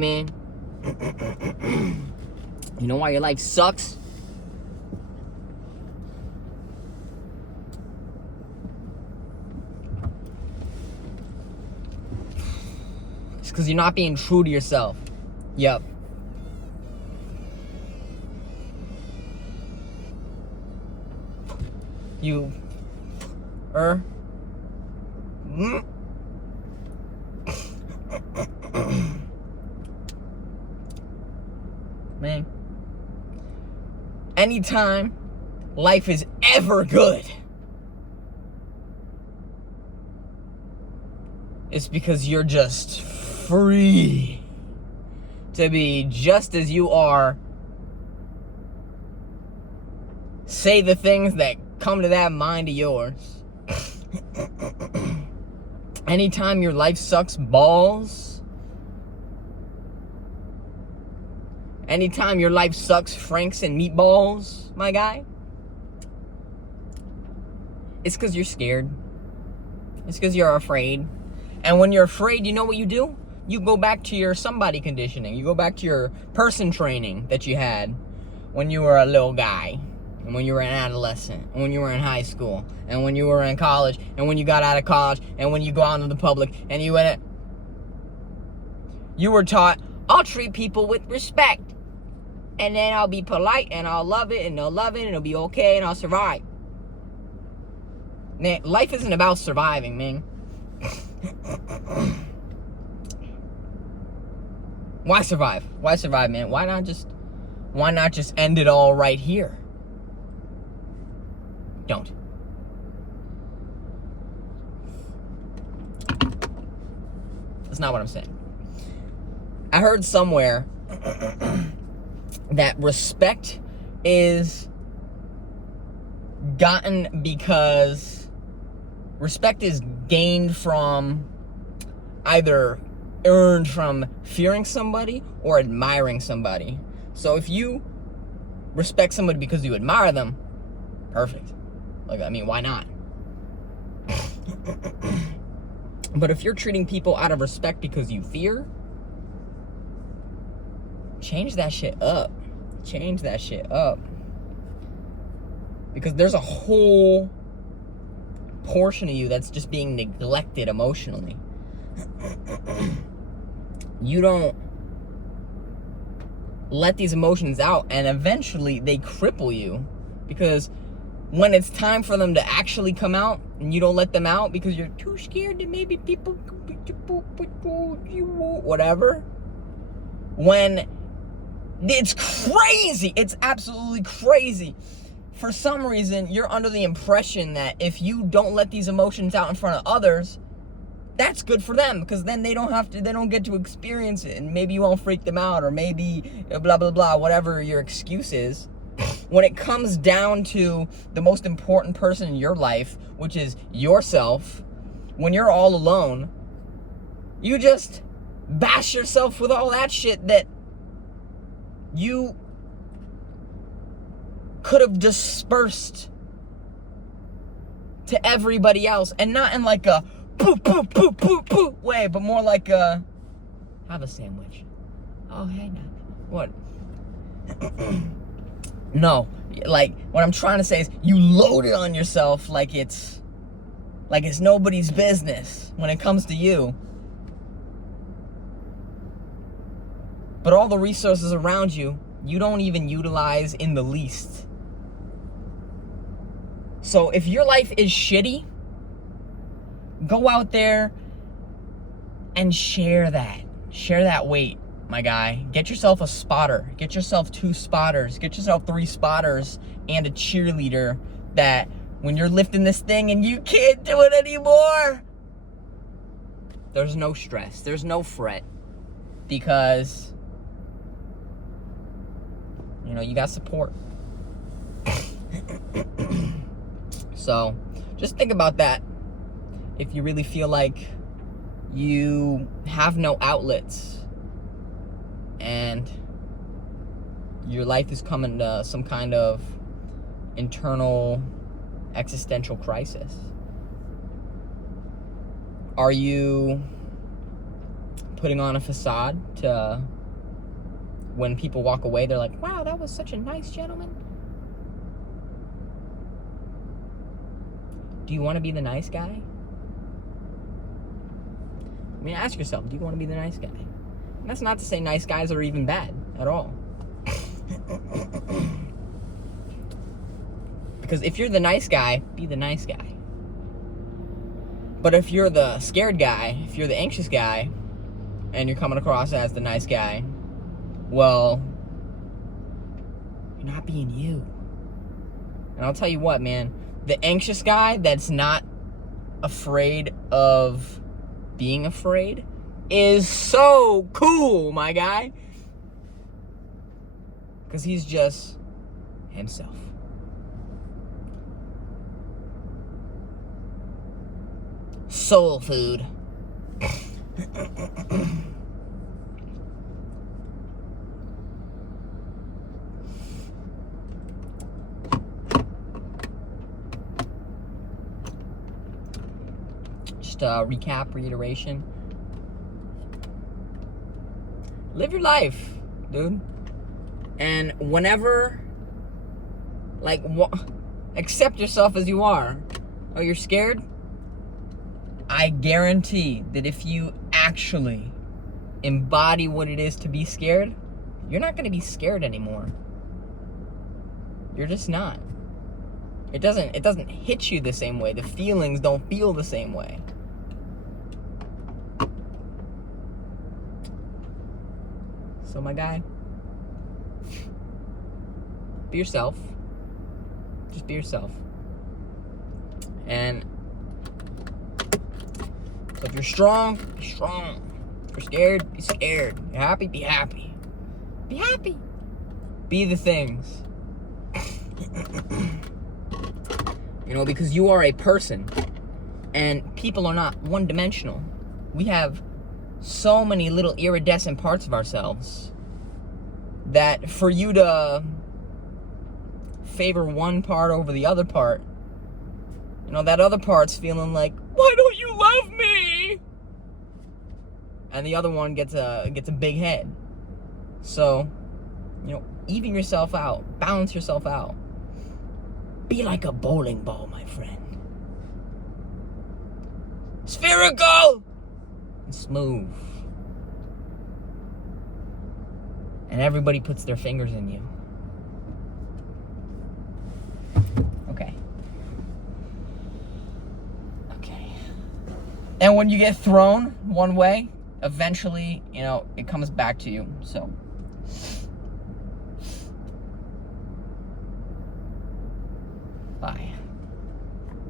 Man, you know why your life sucks? It's because you're not being true to yourself. Yep. You man, anytime life is ever good, it's because you're just free to be just as you are. Say the things that come to that mind of yours. Anytime your life sucks balls, anytime your life sucks franks and meatballs, my guy, it's because you're scared. It's because you're afraid. And when you're afraid, you know what you do? You go back to your somebody conditioning. You go back to your person training that you had when you were a little guy, and when you were an adolescent, and when you were in high school, and when you were in college, and when you got out of college, and when you go out into the public, and you were taught, I'll treat people with respect, and then I'll be polite, and I'll love it, and they'll love it, and it'll be okay, and I'll survive. Man, life isn't about surviving, man. Why survive? Why survive, man? Why not just end it all right here? Don't. That's not what I'm saying. I heard somewhere that respect is gotten because respect is gained from either earned from fearing somebody or admiring somebody. So if you respect somebody because you admire them, perfect. Like, I mean, why not? But if you're treating people out of respect because you fear, change that shit up. Change that shit up. Because there's a whole portion of you that's just being neglected emotionally. You don't let these emotions out, and eventually they cripple you, because when it's time for them to actually come out and you don't let them out because you're too scared that maybe people whatever, when it's crazy, it's absolutely crazy. For some reason, you're under the impression that if you don't let these emotions out in front of others, that's good for them, because then they don't get to experience it, and maybe you won't freak them out, or maybe blah, blah, blah, whatever your excuse is. When it comes down to the most important person in your life, which is yourself, when you're all alone, you just bash yourself with all that shit that you could have dispersed to everybody else, and not in like a poop, poop, poop, poop, poop way, but more like a, have a sandwich. Oh, hey, now. What? No, like, what I'm trying to say is you load it on yourself like it's nobody's business when it comes to you. But all the resources around you, you don't even utilize in the least. So if your life is shitty, go out there and share that weight, my guy. Get yourself a spotter. Get yourself 2 spotters. Get yourself 3 spotters and a cheerleader that when you're lifting this thing and you can't do it anymore, there's no stress. There's no fret, because, you know, you got support. So just think about that. If you really feel like you have no outlets and your life is coming to some kind of internal existential crisis, are you putting on a facade to, when people walk away, they're like, wow, that was such a nice gentleman. Do you want to be the nice guy? I mean, ask yourself, do you want to be the nice guy? And that's not to say nice guys are even bad at all. Because if you're the nice guy, be the nice guy. But if you're the scared guy, if you're the anxious guy, and you're coming across as the nice guy, well, you're not being you. And I'll tell you what, man, the anxious guy that's not afraid of being afraid is so cool, my guy. Because he's just himself. Soul food. Just a recap, reiteration. Live your life, dude. And whenever, like, accept yourself as you are. Oh, you're scared? I guarantee that if you actually embody what it is to be scared, you're not going to be scared anymore. You're just not. It doesn't hit you the same way. The feelings don't feel the same way. So my guy, be yourself. Just be yourself. And so if you're strong, be strong. If you're scared, be scared. If you're happy, be happy. Be happy. Be the things. You know, because you are a person. And people are not one-dimensional. We have so many little iridescent parts of ourselves that for you to favor one part over the other part, you know, that other part's feeling like, why don't you love me? And the other one gets a big head. So, you know, even yourself out, balance yourself out. Be like a bowling ball, my friend. Spherical and smooth. And everybody puts their fingers in you. Okay. And when you get thrown one way, eventually, you know, it comes back to you. So, bye.